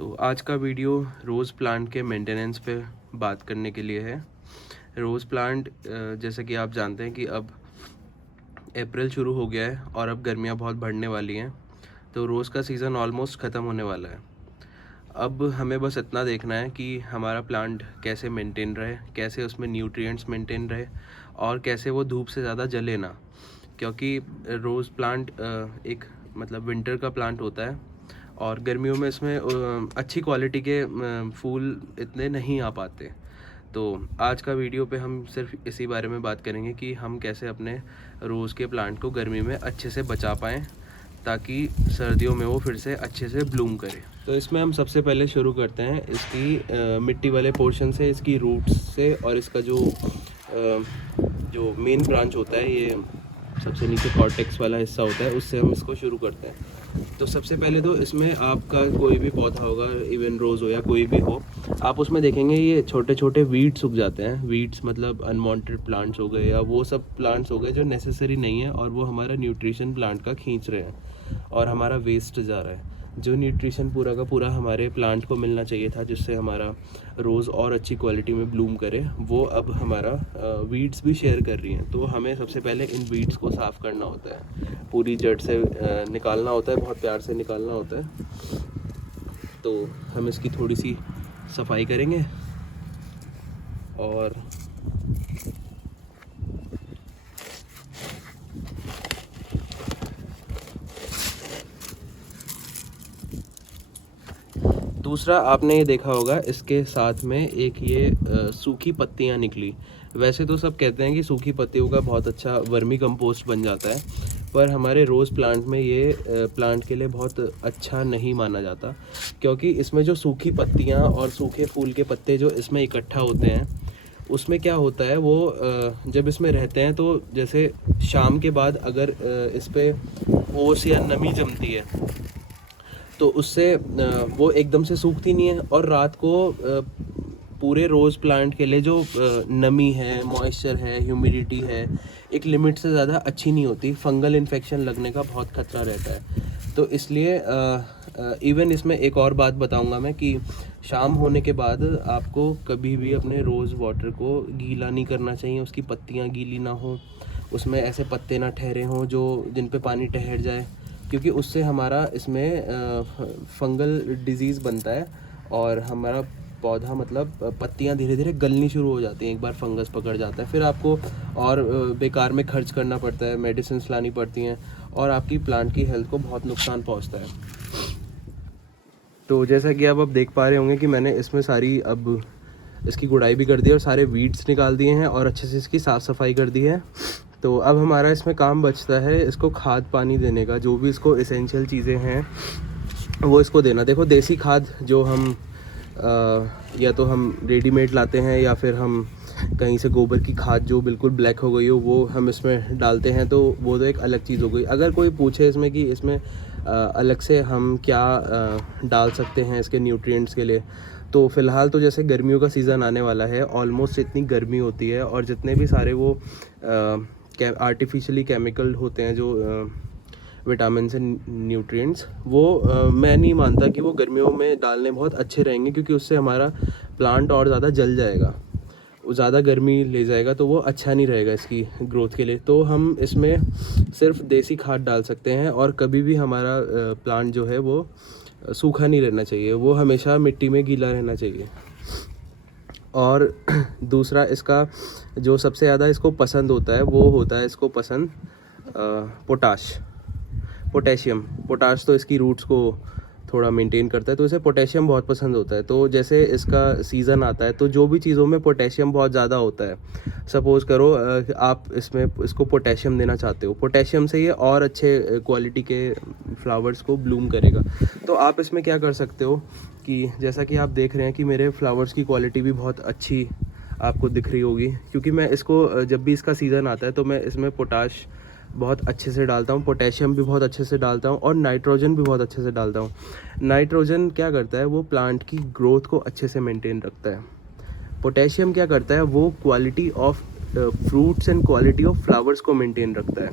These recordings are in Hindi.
तो आज का वीडियो रोज़ प्लांट के मेंटेनेंस पे बात करने के लिए है। रोज़ प्लांट जैसे कि आप जानते हैं कि अब अप्रैल शुरू हो गया है और अब गर्मियाँ बहुत बढ़ने वाली हैं, तो रोज़ का सीज़न ऑलमोस्ट ख़त्म होने वाला है। अब हमें बस इतना देखना है कि हमारा प्लांट कैसे मेंटेन रहे, कैसे उसमें न्यूट्रिएंट्स मेंटेन रहे और कैसे वो धूप से ज़्यादा जले ना, क्योंकि रोज़ प्लांट एक मतलब विंटर का प्लांट होता है और गर्मियों में इसमें अच्छी क्वालिटी के फूल इतने नहीं आ पाते। तो आज का वीडियो पे हम सिर्फ इसी बारे में बात करेंगे कि हम कैसे अपने रोज़ के प्लांट को गर्मी में अच्छे से बचा पाएँ, ताकि सर्दियों में वो फिर से अच्छे से ब्लूम करे। तो इसमें हम सबसे पहले शुरू करते हैं इसकी मिट्टी वाले पोर्शन से, इसकी रूट्स से, और इसका जो मेन ब्रांच होता है, ये सबसे नीचे कॉर्टेक्स वाला हिस्सा होता है, उससे हम इसको शुरू करते हैं। तो सबसे पहले तो इसमें आपका कोई भी पौधा होगा, इवन रोज़ हो या कोई भी हो, आप उसमें देखेंगे ये छोटे छोटे वीड्स उग जाते हैं। वीड्स मतलब अनवांटेड प्लांट्स हो गए या वो सब प्लांट्स हो गए जो नेसेसरी नहीं है और वो हमारा न्यूट्रिशन प्लांट का खींच रहे हैं और हमारा वेस्ट जा रहा है। जो न्यूट्रिशन पूरा का पूरा हमारे प्लांट को मिलना चाहिए था, जिससे हमारा रोज़ और अच्छी क्वालिटी में ब्लूम करे, वो अब हमारा वीड्स भी शेयर कर रही हैं। तो हमें सबसे पहले इन वीड्स को साफ़ करना होता है, पूरी जड़ से निकालना होता है, बहुत प्यार से निकालना होता है। तो हम इसकी थोड़ी सी सफाई करेंगे और दूसरा आपने ये देखा होगा, इसके साथ में एक ये सूखी पत्तियाँ निकली। वैसे तो सब कहते हैं कि सूखी पत्तियों का बहुत अच्छा वर्मी कंपोस्ट बन जाता है, पर हमारे रोज़ प्लांट में ये प्लांट के लिए बहुत अच्छा नहीं माना जाता, क्योंकि इसमें जो सूखी पत्तियाँ और सूखे फूल के पत्ते जो इसमें इकट्ठा होते हैं, उसमें क्या होता है, वो जब इसमें रहते हैं तो जैसे शाम के बाद अगर इस पर ओस या नमी जमती है तो उससे वो एकदम से सूखती नहीं है, और रात को पूरे रोज़ प्लांट के लिए जो नमी है, मॉइस्चर है, ह्यूमिडिटी है, एक लिमिट से ज़्यादा अच्छी नहीं होती। फंगल इन्फेक्शन लगने का बहुत खतरा रहता है। तो इसलिए इवन इसमें एक और बात बताऊंगा मैं कि शाम होने के बाद आपको कभी भी अपने रोज़ वाटर को गीला नहीं करना चाहिए। उसकी पत्तियाँ गीली ना हो, उसमें ऐसे पत्ते ना ठहरे हों जो जिन पे पानी ठहर जाए, क्योंकि उससे हमारा इसमें फंगल डिजीज़ बनता है और हमारा पौधा मतलब पत्तियां धीरे धीरे गलनी शुरू हो जाती हैं एक बार फंगस पकड़ जाता है। फिर आपको और बेकार में खर्च करना पड़ता है, मेडिसिन लानी पड़ती हैं और आपकी प्लांट की हेल्थ को बहुत नुकसान पहुंचता है। तो जैसा कि आप अब देख पा रहे होंगे कि मैंने इसमें सारी अब इसकी गुड़ाई भी कर दी और सारे वीड्स निकाल दिए हैं और अच्छे से इसकी साफ़ सफाई कर दी है। तो अब हमारा इसमें काम बचता है इसको खाद पानी देने का। जो भी इसको एसेंशियल चीज़ें हैं वो इसको देना। देखो, देसी खाद जो हम या तो हम रेडीमेड लाते हैं या फिर हम कहीं से गोबर की खाद जो बिल्कुल ब्लैक हो गई हो वो हम इसमें डालते हैं, तो वो तो एक अलग चीज़ हो गई। अगर कोई पूछे इसमें कि इसमें अलग से हम क्या डाल सकते हैं इसके न्यूट्रिएंट्स के लिए, तो फ़िलहाल तो जैसे गर्मियों का सीज़न आने वाला है, ऑलमोस्ट इतनी गर्मी होती है और जितने भी सारे वो आर्टिफिशियली केमिकल होते हैं जो विटामिन से न्यूट्रिएंट्स, वो मैं नहीं मानता कि वो गर्मियों में डालने बहुत अच्छे रहेंगे, क्योंकि उससे हमारा प्लांट और ज़्यादा जल जाएगा, वो ज़्यादा गर्मी ले जाएगा, तो वो अच्छा नहीं रहेगा इसकी ग्रोथ के लिए। तो हम इसमें सिर्फ देसी खाद डाल सकते हैं और कभी भी हमारा प्लांट जो है वो सूखा नहीं रहना चाहिए, वो हमेशा मिट्टी में गीला रहना चाहिए। और दूसरा, इसका जो सबसे ज़्यादा इसको पसंद होता है वो होता है इसको पसंद पोटेशियम। पोटाश तो इसकी रूट्स को थोड़ा मेंटेन करता है, तो इसे पोटेशियम बहुत पसंद होता है। तो जैसे इसका सीज़न आता है तो जो भी चीज़ों में पोटेशियम बहुत ज़्यादा होता है, सपोज़ करो आप इसमें इसको पोटेशियम देना चाहते हो, पोटेशियम से ये और अच्छे क्वालिटी के फ्लावर्स को ब्लूम करेगा। तो आप इसमें क्या कर सकते हो कि जैसा कि आप देख रहे हैं कि मेरे फ्लावर्स की क्वालिटी भी बहुत अच्छी आपको दिख रही होगी, क्योंकि मैं इसको जब भी इसका सीज़न आता है तो मैं इसमें पोटाश बहुत अच्छे से डालता हूँ, पोटेशियम भी बहुत अच्छे से डालता हूँ और नाइट्रोजन भी बहुत अच्छे से डालता हूँ। नाइट्रोजन क्या करता है, वो प्लांट की ग्रोथ को अच्छे से मेंटेन रखता है। पोटेशियम क्या करता है, वो quality of fruits and quality of flowers को मेंटेन रखता है।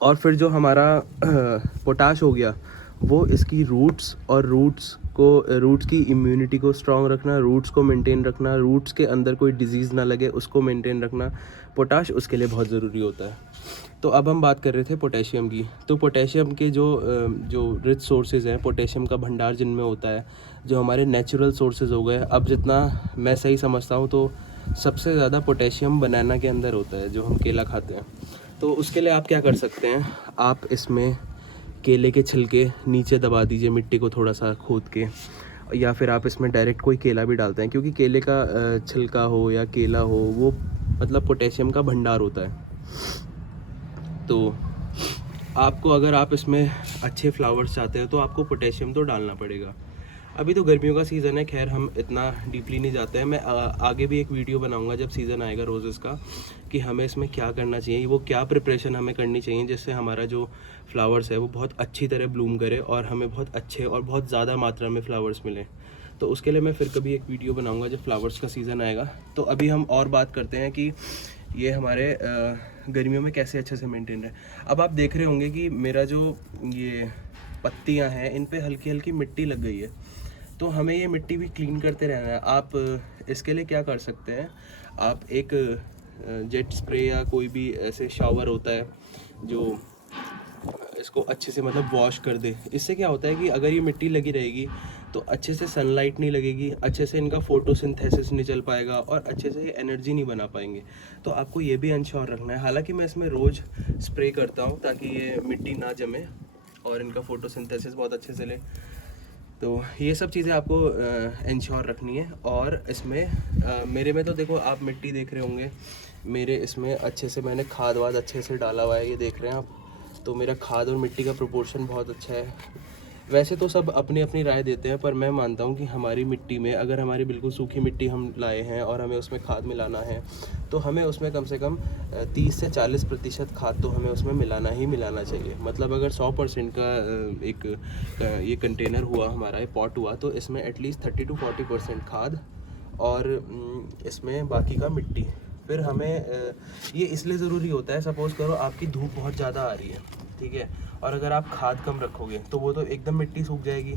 और फिर जो हमारा पोटाश हो गया, वो इसकी रूट्स की इम्यूनिटी को स्ट्रॉन्ग रखना, रूट्स को मेंटेन रखना, रूट्स के अंदर कोई डिजीज़ ना लगे उसको मेंटेन रखना, पोटाश उसके लिए बहुत ज़रूरी होता है। तो अब हम बात कर रहे थे पोटेशियम की। तो पोटेशियम के जो रिच सोर्सेज हैं, पोटेशियम का भंडार जिनमें होता है, जो हमारे नेचुरल सोर्सेज हो गए, अब जितना मैं सही समझता हूँ तो सबसे ज़्यादा पोटेशियम बनाना के अंदर होता है, जो हम केला खाते हैं। तो उसके लिए आप क्या कर सकते हैं, आप इसमें केले के छिलके नीचे दबा दीजिए मिट्टी को थोड़ा सा खोद के, या फिर आप इसमें डायरेक्ट कोई केला भी डालते हैं, क्योंकि केले का छिलका हो या केला हो वो मतलब पोटेशियम का भंडार होता है। तो आपको, अगर आप इसमें अच्छे फ्लावर्स चाहते हैं तो आपको पोटेशियम तो डालना पड़ेगा। अभी तो गर्मियों का सीज़न है, खैर हम इतना डीपली नहीं जाते हैं। मैं आगे भी एक वीडियो बनाऊंगा जब सीज़न आएगा रोज़ेस का, कि हमें इसमें क्या करना चाहिए, वो क्या प्रिपरेशन हमें करनी चाहिए जिससे हमारा जो फ्लावर्स है वो बहुत अच्छी तरह ब्लूम करे और हमें बहुत अच्छे और बहुत ज़्यादा मात्रा में फ्लावर्स मिले। तो उसके लिए मैं फिर कभी एक वीडियो बनाऊँगा जब फ्लावर्स का सीज़न आएगा। तो अभी हम और बात करते हैं कि ये हमारे गर्मियों में कैसे अच्छे से मेंटेन रहे। अब आप देख रहे होंगे कि मेरा जो ये पत्तियां हैं इन पे हल्की हल्की मिट्टी लग गई है, तो हमें ये मिट्टी भी क्लीन करते रहना है। आप इसके लिए क्या कर सकते हैं, आप एक जेट स्प्रे या कोई भी ऐसे शावर होता है जो इसको अच्छे से मतलब वॉश कर दे। इससे क्या होता है कि अगर ये मिट्टी लगी रहेगी तो अच्छे से सनलाइट नहीं लगेगी, अच्छे से इनका फोटोसिंथेसिस नहीं चल पाएगा और अच्छे से एनर्जी नहीं बना पाएंगे। तो आपको ये भी इंश्योर रखना है। हालांकि मैं इसमें रोज़ स्प्रे करता हूँ ताकि ये मिट्टी ना जमे और इनका फोटोसिंथेसिस बहुत अच्छे से ले। तो ये सब चीज़ें आपको इंश्योर रखनी है। और इसमें मेरे में तो देखो, आप मिट्टी देख रहे होंगे मेरे, इसमें अच्छे से मैंने खाद वाद अच्छे से डाला हुआ है, ये देख रहे हैं आप। तो मेरा खाद और मिट्टी का प्रोपोर्शन बहुत अच्छा है। वैसे तो सब अपनी अपनी राय देते हैं, पर मैं मानता हूँ कि हमारी मिट्टी में, अगर हमारी बिल्कुल सूखी मिट्टी हम लाए हैं और हमें उसमें खाद मिलाना है तो हमें उसमें कम से कम 30 से 40% खाद तो हमें उसमें मिलाना ही मिलाना चाहिए। मतलब अगर 100% का एक ये कंटेनर हुआ हमारा, ये पॉट हुआ, तो इसमें एटलीस्ट 30 to 40% खाद और इसमें बाकी का मिट्टी। फिर हमें ये इसलिए ज़रूरी होता है, सपोज़ करो आपकी धूप बहुत ज़्यादा आ रही है, ठीक है, और अगर आप खाद कम रखोगे तो वो तो एकदम मिट्टी सूख जाएगी।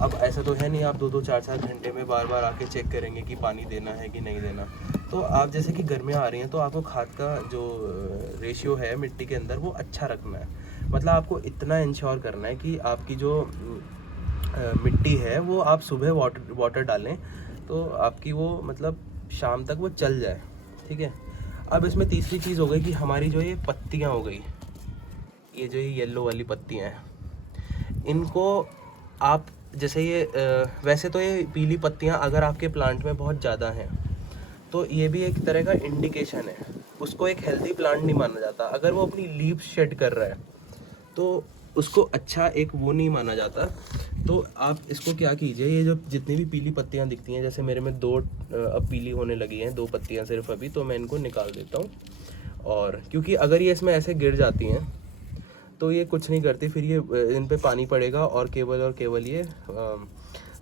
अब ऐसा तो है नहीं आप 2-2 4-4 घंटे में बार बार आके चेक करेंगे कि पानी देना है कि नहीं देना। तो आप जैसे कि गर्मियाँ आ रही हैं तो आपको खाद का जो रेशियो है मिट्टी के अंदर वो अच्छा रखना है। मतलब आपको इतना इंश्योर करना है कि आपकी जो मिट्टी है वो आप सुबह वाटर डालें तो आपकी वो मतलब शाम तक वो चल जाए, ठीक है। अब इसमें तीसरी चीज़ हो गई कि हमारी जो ये पत्तियाँ हो गई, ये जो ये येलो वाली पत्तियाँ हैं, इनको आप जैसे ये वैसे तो ये पीली पत्तियाँ अगर आपके प्लांट में बहुत ज़्यादा हैं तो ये भी एक तरह का इंडिकेशन है। उसको एक हेल्दी प्लांट नहीं माना जाता। अगर वो अपनी लीव्स शेड कर रहा है तो उसको अच्छा एक वो नहीं माना जाता। तो आप इसको क्या कीजिए, ये जो जितनी भी पीली पत्तियां दिखती हैं, जैसे मेरे में 2 अब पीली होने लगी हैं, 2 पत्तियां सिर्फ अभी, तो मैं इनको निकाल देता हूँ। और क्योंकि अगर ये इसमें ऐसे गिर जाती हैं तो ये कुछ नहीं करती, फिर ये इन पे पानी पड़ेगा और केवल ये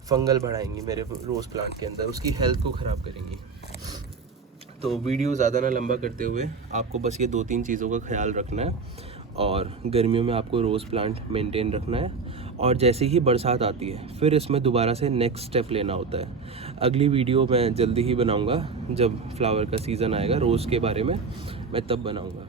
फंगल बढ़ाएंगी मेरे रोज़ प्लांट के अंदर, उसकी हेल्थ को ख़राब करेंगी। तो वीडियो ज़्यादा ना लंबा करते हुए आपको बस ये 2-3 चीज़ों का ख्याल रखना है और गर्मियों में आपको रोज़ प्लांट मेंटेन रखना है। और जैसे ही बरसात आती है फिर इसमें दोबारा से नेक्स्ट स्टेप लेना होता है। अगली वीडियो मैं जल्दी ही बनाऊंगा, जब फ्लावर का सीज़न आएगा रोज़ के बारे में मैं तब बनाऊंगा।